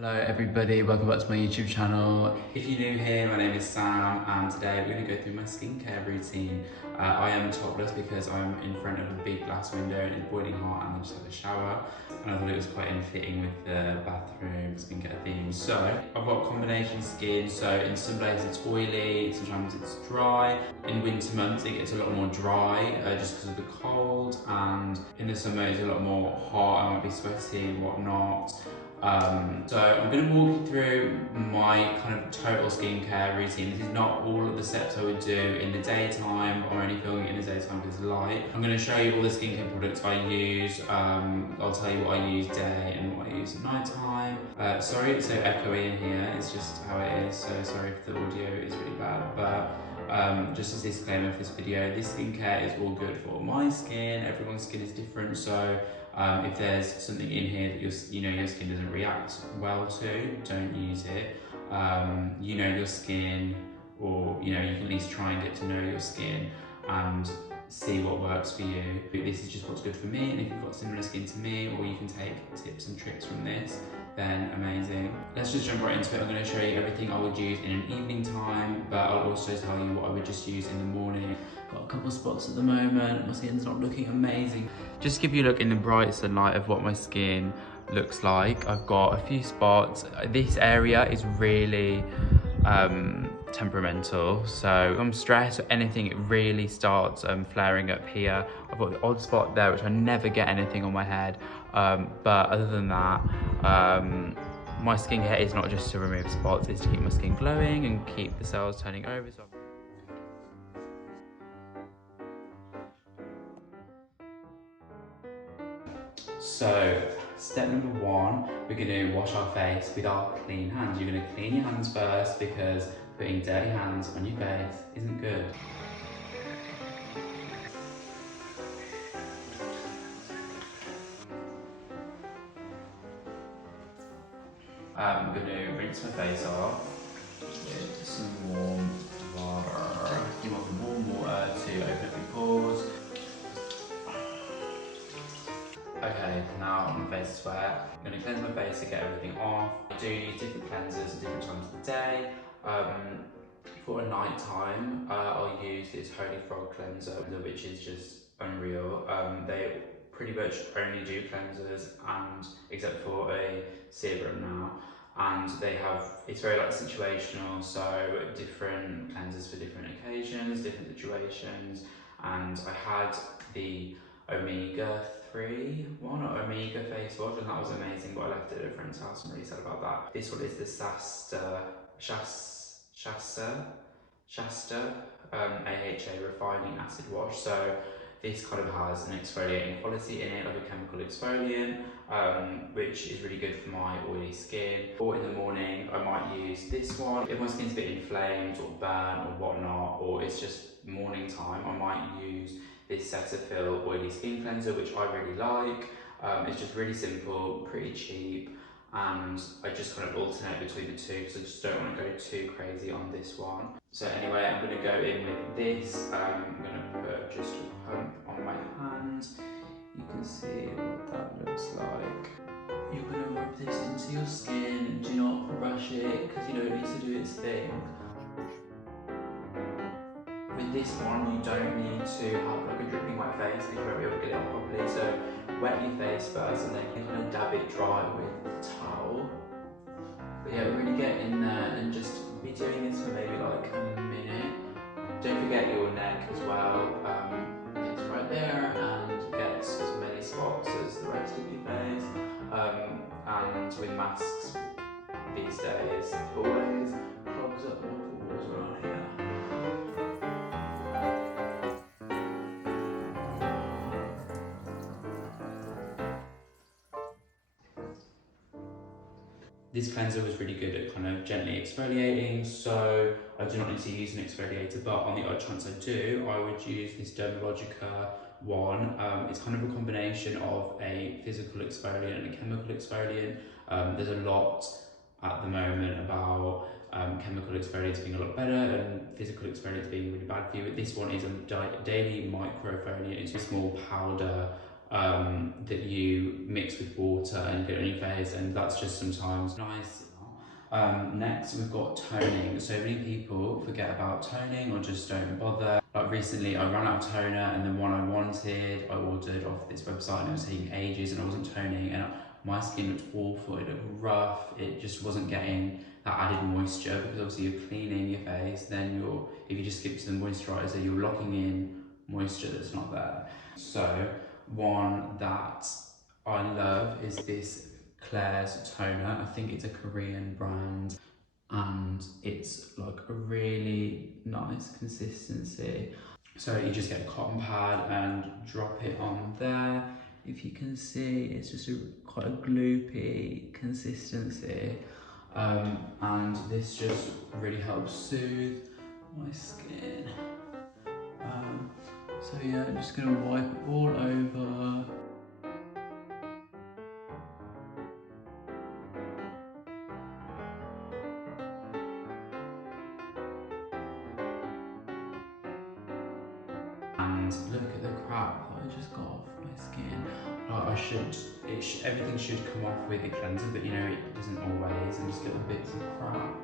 Hello everybody, welcome back to my YouTube channel. If you're new here, my name is Sam and today we're going to go through my skincare routine. I am topless because I'm in front of a big glass window and it's boiling hot and I just had a shower and I thought it was quite in fitting with the bathroom skincare theme. So I've got combination skin, so in some days it's oily, sometimes it's dry. In winter months it gets a lot more dry just because of the cold, and in the summer it's a lot more hot, I might be sweaty and whatnot. So I'm going to walk you through my kind of total skincare routine. This is not all of the steps I would do in the daytime or only filming it in the daytime because it's light. I'm going to show you all the skincare products I use. I'll tell you what I use day and what I use at night time. Sorry it's so echoey in here, it's just how it is, so sorry if the audio is really bad, but just as a disclaimer for this video, this skincare is all good for my skin. Everyone's skin is different, so if there's something in here that your skin doesn't react well to, don't use it. You know your skin, or you can at least try and get to know your skin and see what works for you. This is just what's good for me, and if you've got similar skin to me, or you can take tips and tricks from this, then amazing. Let's just jump right into it. I'm going to show you everything I would use in an evening time, but I'll also tell you what I would just use in the morning. Got a couple spots at the moment, my skin's not looking amazing. Just to give you a look in the bright sunlight of what my skin looks like. I've got a few spots. This area is really temperamental, so if I'm stressed or anything, it really starts flaring up here. I've got the odd spot there which I never get anything on my head, but other than that, my skincare is not just to remove spots, it's to keep my skin glowing and keep the cells turning over. So step number one, we're going to wash our face with our clean hands. You're going to clean your hands first because putting dirty hands on your face isn't good. I'm going to rinse my face off with some warm water. You want the warm water to open up your pores. Okay, now my face is wet. I'm going to cleanse my face to get everything off. I do use different cleansers at different times of the day. For a night time, I'll use this Holifrog cleanser, which is just unreal. They pretty much only do cleansers, and except for a serum now. And it's very like situational, so different cleansers for different occasions, different situations. And I had the Omega-3 one, or Omega face wash, and that was amazing, but I left it at a friend's house. I'm really sad about that. This one is the Shasta AHA refining acid wash. So this kind of has an exfoliating quality in it, like a chemical exfoliant, which is really good for my oily skin. Or in the morning, I might use this one. If my skin's a bit inflamed or burnt or whatnot, or it's just morning time, I might use this Cetaphil oily skin cleanser, which I really like. It's just really simple, pretty cheap, and I just kind of alternate between the two because I just don't want to go too crazy on this one. So anyway, I'm going to go in with this. I'm going to put just a pump on my hand. You can see what that looks like. You're going to rub this into your skin. Do not rush it because you don't need to do its thing. With this one, you don't need to have like a dripping wet face because you won't be able to get it off properly. So wet your face first and then you kind of dab it dry with the towel. But yeah, really get in there and just be doing this for maybe like a minute. Don't forget your neck as well. It's right there and gets as many spots as the rest of your face. And with masks these days, it always clogs up my pores around here. This cleanser was really good at kind of gently exfoliating, so I do not need to use an exfoliator, but on the odd chance I do, I would use this Dermalogica one. It's kind of a combination of a physical exfoliant and a chemical exfoliant. There's a lot at the moment about chemical exfoliants being a lot better and physical exfoliants being really bad for you. This one is a daily microfoliant. It's a small powder that you mix with water and get on your face, and that's just sometimes nice. Next we've got toning. So many people forget about toning or just don't bother. Like recently I ran out of toner, and the one I wanted I ordered off this website, and it was taking ages and I wasn't toning, and my skin looked awful, it looked rough, it just wasn't getting that added moisture, because obviously you're cleaning your face, then if you just skip to the moisturizer, you're locking in moisture that's not there. So one that I love is this Klairs toner. I think it's a Korean brand, and it's like a really nice consistency. So you just get a cotton pad and drop it on there. If you can see, it's just quite a gloopy consistency, and this just really helps soothe my skin. So yeah, I'm just gonna wipe it all over. And look at the crap that I just got off my skin. Like everything should come off with a cleanser, but you know, it doesn't always, and just little bits of crap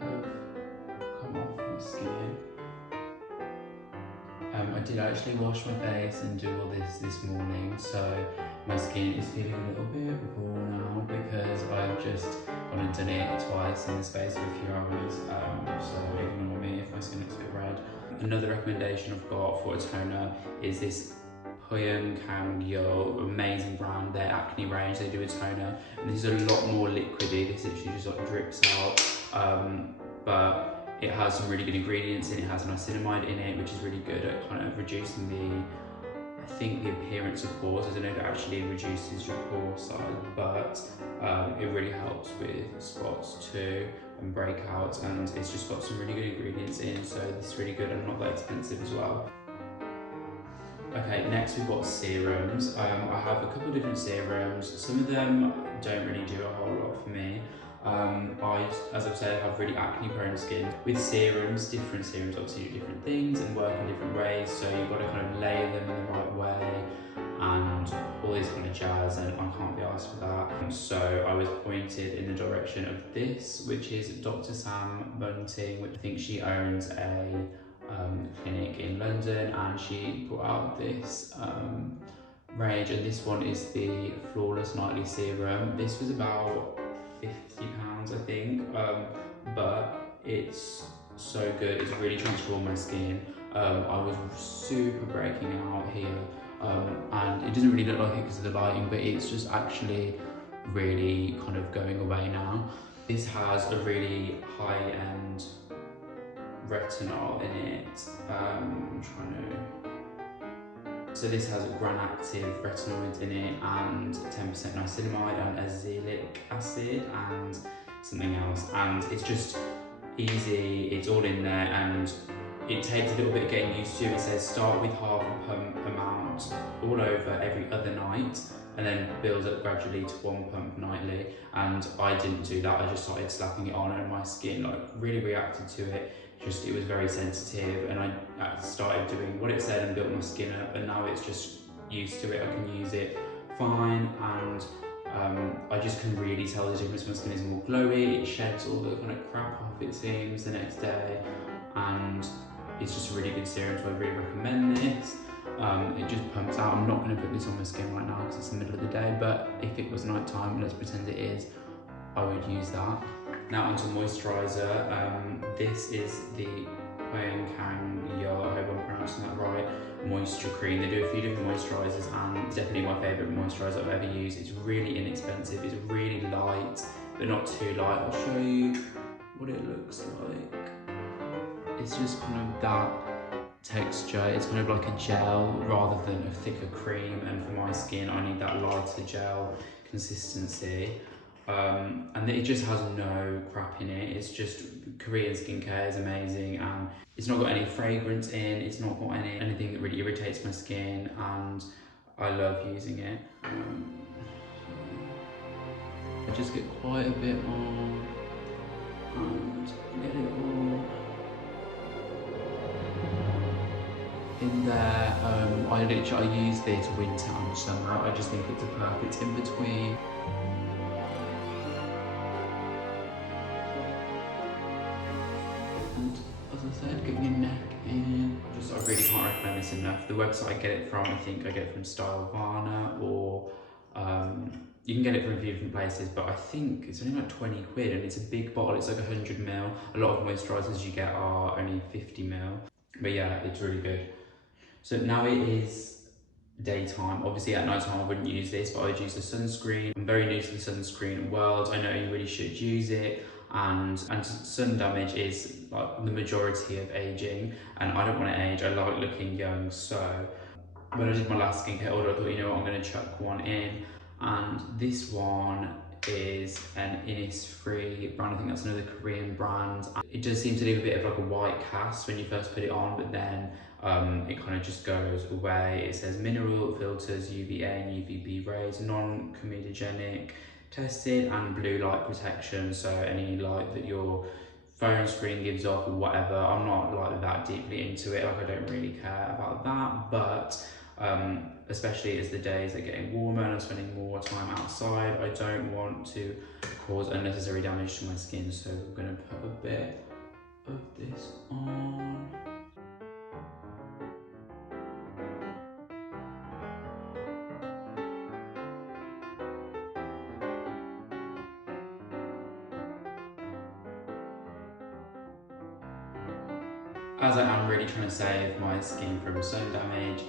have come off my skin. I did actually wash my face and do all this morning, so my skin is feeling a little bit raw now, because I've just gone and done it twice in the space of a few hours, so ignore me if my skin looks a bit red. Another recommendation I've got for a toner is this Pyunkang, amazing brand, their acne range. They do a toner, and this is a lot more liquidy. This literally just like drips out, but it has some really good ingredients in it. It has niacinamide in it, which is really good at kind of reducing the appearance of pores. I don't know if it actually reduces your pore size, but it really helps with spots too and breakouts, and it's just got some really good ingredients in, so this is really good and not that expensive as well. Okay, next we've got serums. I have a couple of different serums. Some of them don't really do a whole lot for me. As I've said, I have really acne prone skin. With serums, different serums obviously do different things and work in different ways, so you've got to kind of layer them in the right way and all this kind of jazz, and I can't be asked for that. And so I was pointed in the direction of this, which is Dr. Sam Bunting, which I think she owns a clinic in London, and she put out this range, and this one is the Flawless Nightly Serum. This was about £50 I think, but it's so good. It's really transformed my skin. I was super breaking out here, and it doesn't really look like it because of the lighting, but it's just actually really kind of going away now. This has a really high-end retinol in it. So this has Gran-Active retinoids in it, and 10% niacinamide and azelaic acid and something else, and it's just easy, it's all in there, and it takes a little bit of getting used to. It says start with half a pump amount all over every other night, and then build up gradually to 1 pump nightly, and I didn't do that. I just started slapping it on, and my skin like really reacted to it. It was very sensitive, and I started doing what it said and built my skin up, and now it's just used to it. I can use it fine, and I just can really tell the difference. My skin is more glowy, it sheds all the kind of crap off, it seems, the next day, and it's just a really good serum, so I really recommend this. It just pumps out. I'm not going to put this on my skin right now because it's the middle of the day, but if it was night time, let's pretend it is, I would use that. Now onto moisturizer. This is the Pyunkang, I hope I'm pronouncing that right, moisture cream. They do a few different moisturizers, and it's definitely my favorite moisturizer I've ever used. It's really inexpensive, it's really light, but not too light. I'll show you what it looks like. It's just kind of that texture. It's kind of like a gel rather than a thicker cream, and for my skin I need that lighter gel consistency. And it just has no crap in it. It's just Korean skincare is amazing, and it's not got any fragrance in, it's not got anything that really irritates my skin, and I love using it. I just get quite a bit on and get it all. in there. I use this winter and summer. I just think it's a perfect in between. And as I said, get your neck in. I really can't recommend this enough. The website I get it from, I think I get it from Stylevana, or you can get it from a few different places, but I think it's only like 20 quid and it's a big bottle. It's like 100ml. A lot of moisturisers you get are only 50ml. But yeah, it's really good. So now it is daytime. Obviously at night time I wouldn't use this, but I'd use the sunscreen. I'm very new to the sunscreen world. I know you really should use it, and sun damage is like the majority of aging, and I don't want to age. I like looking young. So when I did my last skincare order, I thought, you know what, I'm going to chuck one in, and this one is an Innisfree brand. I think that's another Korean brand. It does seem to leave a bit of like a white cast when you first put it on, but then it kind of just goes away. It says mineral filters, UVA and UVB rays, non-comedogenic, tested, and blue light protection. So any light that your phone screen gives off or whatever. I'm not like that deeply into it. Like I don't really care about that, but especially as the days are getting warmer and I'm spending more time outside, I don't want to cause unnecessary damage to my skin. So we're going to put a bit of this on. As I am really trying to save my skin from sun damage,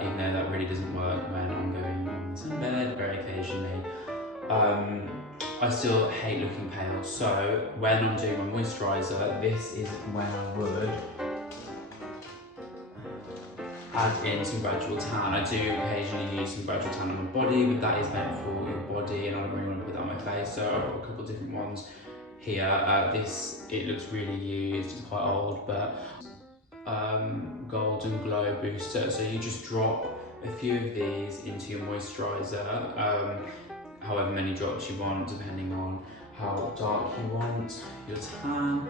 even though that really doesn't work when I'm going on the sunbed very occasionally, I still hate looking pale. So when I'm doing my moisturizer, this is when I would add in some gradual tan. I do occasionally use some gradual tan on my body, but that is meant for your body and I don't really want to put that on my face. So I've got a couple of different ones here. It looks really used, it's quite old, but Golden Glow Booster. So you just drop a few of these into your moisturizer, however many drops you want, depending on how dark you want your tan.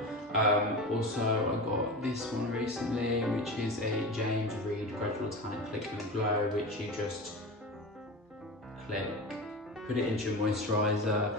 Also, I got this one recently, which is a James Reed Gradual Tan Click and Glow, which you just click, put it into your moisturizer.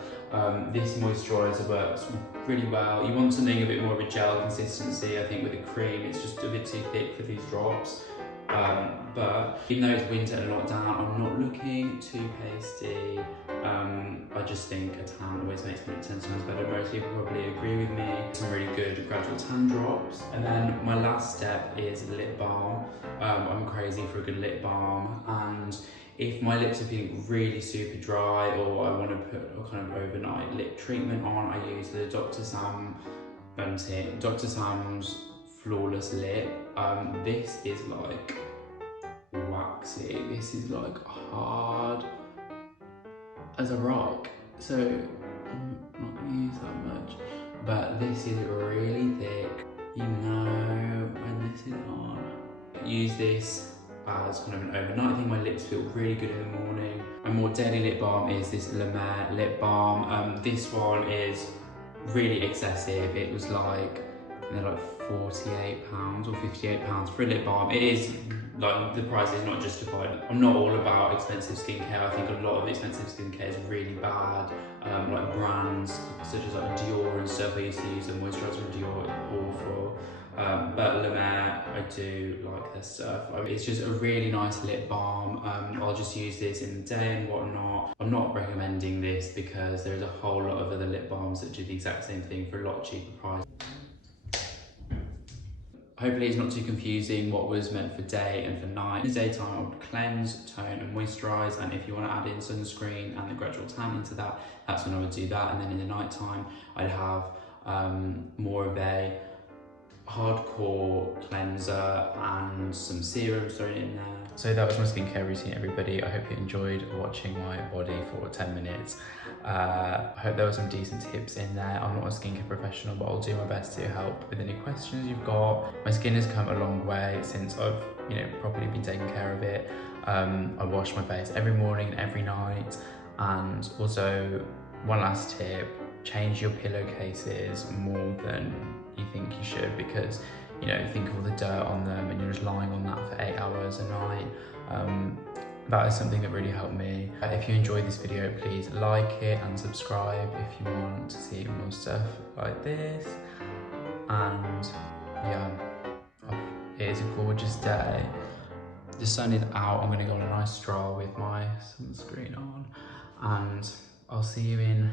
This moisturizer works really well. You want something a bit more of a gel consistency. I think with a cream it's just a bit too thick for these drops. But even though it's winter and lockdown, I'm not looking too pasty. I just think a tan always makes me look 10 times better. Most people probably agree with me. Some really good gradual tan drops. And then my last step is lip balm. I'm crazy for a good lip balm, and if my lips are feeling really super dry or I want to put a kind of overnight lip treatment on, I use the Dr. Sam's Flawless Lip. This is like waxy. This is like hard as a rock. So I'm not going to use that much, but this is really thick. You know when this is on. Use this as kind of an overnight thing. My lips feel really good in the morning. My more daily lip balm is this La Mer lip balm. This one is really excessive. It was like, they're like £48 or £58 for a lip balm. It is like, the price is not justified. I'm not all about expensive skincare. I think a lot of expensive skincare is really bad. Like brands such as like Dior and stuff, I used to use the moisturizer from Dior, awful. But La Mer, I do like their stuff. It's just a really nice lip balm. I'll just use this in the day and whatnot. I'm not recommending this because there's a whole lot of other lip balms that do the exact same thing for a lot cheaper price. Hopefully it's not too confusing what was meant for day and for night. In the daytime I would cleanse, tone and moisturise, and if you want to add in sunscreen and the gradual tan into that, that's when I would do that. And then in the night time I'd have more of a hardcore cleanser and some serums thrown in there. So that was my skincare routine, everybody. I hope you enjoyed watching my body for 10 minutes. I hope there were some decent tips in there. I'm not a skincare professional, but I'll do my best to help with any questions you've got. My skin has come a long way since I've properly been taking care of it. I wash my face every morning and every night. And also, one last tip, change your pillowcases more than you think you should, because you know, think of all the dirt on them and you're just lying on that for 8 hours a night. That is something that really helped me. If you enjoyed this video, please like it and subscribe if you want to see more stuff like this. And yeah, it is a gorgeous day. The sun is out. I'm gonna go on a nice stroll with my sunscreen on, and I'll see you in